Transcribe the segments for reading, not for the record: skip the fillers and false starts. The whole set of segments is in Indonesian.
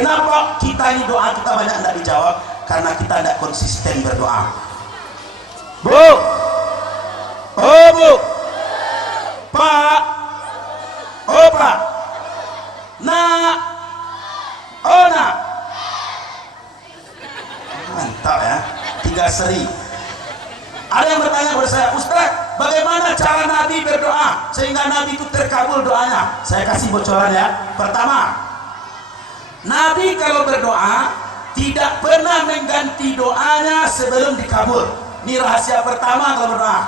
Kenapa kita ini doa kita banyak tidak dijawab? Karena kita tidak konsisten berdoa. Bu, oh bu, pak, oh pak, nak, oh nak. Mantap ya, 3 seri. Ada yang bertanya kepada saya, Ustaz, bagaimana cara Nabi berdoa sehingga Nabi itu terkabul doanya? Saya kasih bocoran ya. Pertama, Nabi kalau berdoa tidak pernah mengganti doanya sebelum dikabul. Ini rahasia pertama kalau berdoa.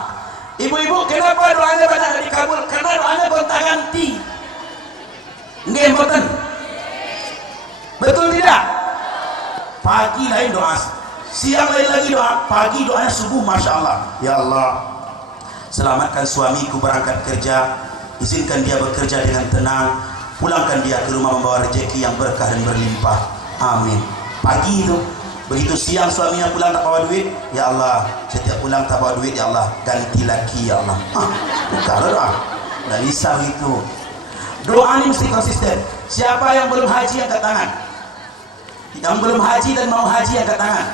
Ibu-ibu, kenapa doanya banyak yang dikabul? Karena doanya gonta-ganti. Nggih mboten? Betul tidak? Pagi lain doa, siang lain lagi doa, pagi doanya subuh, masya Allah. Ya Allah, selamatkan suamiku berangkat kerja, izinkan dia bekerja dengan tenang, pulangkan dia ke rumah membawa rezeki yang berkah dan berlimpah. Amin. Pagi itu, begitu siang suaminya pulang tak bawa duit, ya Allah, setiap pulang tak bawa duit, ya Allah, ganti lagi ya Allah. Bukan doa, nggak bisa gitu. Doa ini mesti konsisten. Siapa yang belum haji angkat tangan? Yang belum haji dan mau haji angkat tangan.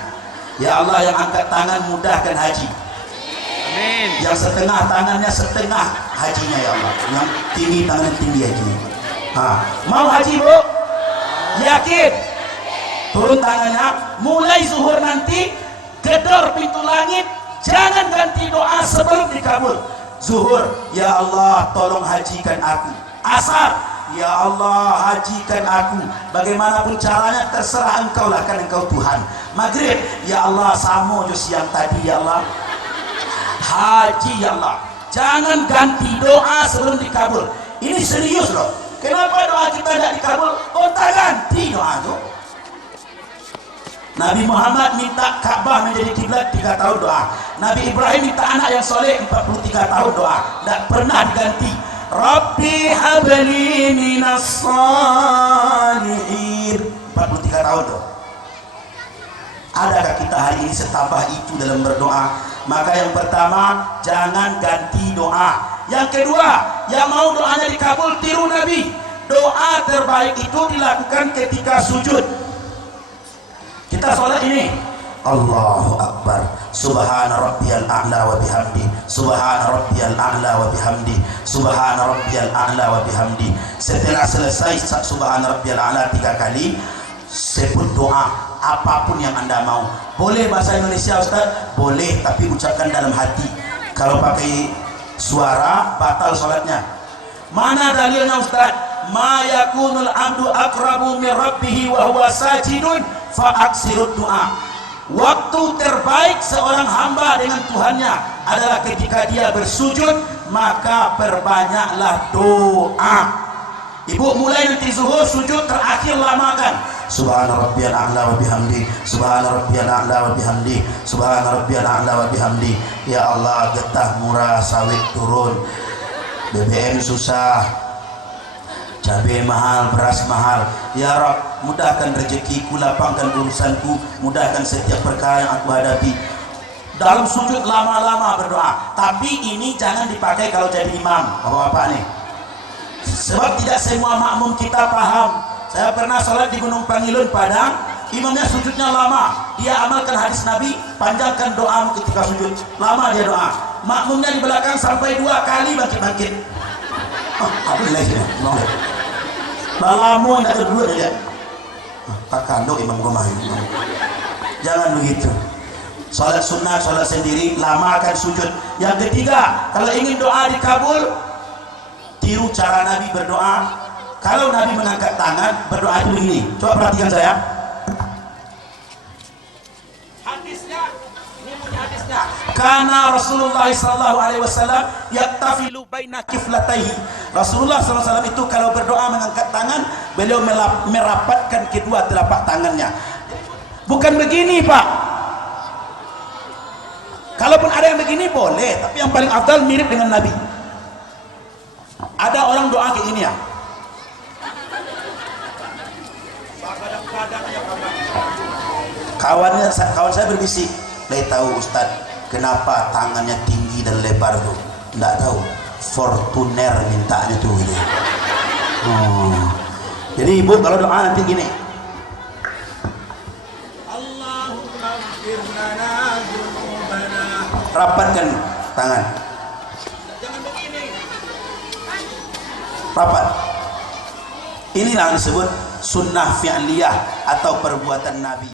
Ya Allah, yang angkat tangan mudahkan haji. Amin. Yang setengah tangannya setengah hajinya ya Allah. Yang tinggi tangan tinggi hajinya. Mau haji bu? Yakin? Turun tangannya. Mulai zuhur nanti gedor pintu langit. Jangan ganti doa sebelum dikabul. Zuhur, ya Allah tolong hajikan aku. Asar, ya Allah hajikan aku. Bagaimanapun caranya terserah engkau lah, kan engkau Tuhan. Maghrib, ya Allah samo jo siang tadi ya Allah. Haji ya Allah. Jangan ganti doa sebelum dikabul. Ini serius loh. Kenapa doa kita tidak dikabul? Gonta ganti doa itu. Nabi Muhammad minta Ka'bah menjadi kiblat 3 tahun doa. Nabi Ibrahim minta anak yang soleh 43 tahun doa. Tidak pernah diganti. Rabbi habli minas salihin 43 tahun tuh. Adakah kita hari ini setabah itu dalam berdoa? Maka yang pertama, jangan ganti doa. Yang kedua, yang mau doanya dikabul, tiru Nabi. Doa terbaik itu dilakukan ketika sujud. Kita sholat ini, Allahu Akbar, Subhana Rabbiyal A'la wa bihamdi, Subhana Rabbiyal A'la wa bihamdi, Subhana Rabbiyal A'la wa bihamdi. Setelah selesai Subhana Rabbiyal A'la 3 kali, sebut doa apapun yang anda mau. Boleh bahasa Indonesia Ustaz? Boleh, tapi ucapkan dalam hati. Kalau pakai suara batal sholatnya. Mana dalilnya Ustaz? Ma yakunul abdu aqrabu min rabbih wa huwa sajidun fa'aksirut doa. Waktu terbaik seorang hamba dengan Tuhannya adalah ketika dia bersujud, maka perbanyaklah doa. Ibu mulai nanti zuhur sujud terakhir lamakan. Subhana rabbiyal a'la wa bihamdi, Subhana rabbiyal a'la wa bihamdi, Subhana rabbiyal a'la wa bihamdi. Ya Allah, getah murah, sawit turun, BBM susah, cabai mahal, beras mahal. Ya Rabb, mudahkan rezekiku, lapangkan urusanku, mudahkan setiap perkara yang aku hadapi. Dalam sujud lama-lama berdoa. Tapi ini jangan dipakai kalau jadi imam, bapak-bapak nih. Sebab tidak semua makmum kita paham. Saya pernah sholat di Gunung Pangilun, Padang. Imamnya sujudnya lama. Dia amalkan hadis Nabi, panjangkan doamu ketika sujud. Lama dia doa. Makmumnya di belakang sampai 2 kali bangkit-bangkit. Apa lagi ya? Balamu yang ada dua ya. Kakando imam gomah. Jangan begitu. Salat sunnah, salat sendiri, lamakan sujud. Yang ketiga, kalau ingin doa dikabul, tiru cara Nabi berdoa. Kalau Nabi mengangkat tangan, berdoa itu begini. Coba perhatikan saya. Hadisnya, ini punya hadisnya. Karena Rasulullah SAW yaktafilu baina kiflataihi. Rasulullah SAW itu kalau berdoa mengangkat tangan, beliau merapatkan kedua telapak tangannya. Bukan begini Pak. Kalaupun ada yang begini boleh, tapi yang paling afdal mirip dengan Nabi. Ada orang doa kayak gini ya. Kawan saya berbisik, "Saya tahu Ustaz, kenapa tangannya tinggi dan lebar tuh?" Enggak tahu. Fortuner mintanya tuh gitu. Jadi ibu kalau doa nanti gini. Rapatkan tangan. Rapat. Inilah yang disebut sunnah fi'liyah atau perbuatan Nabi.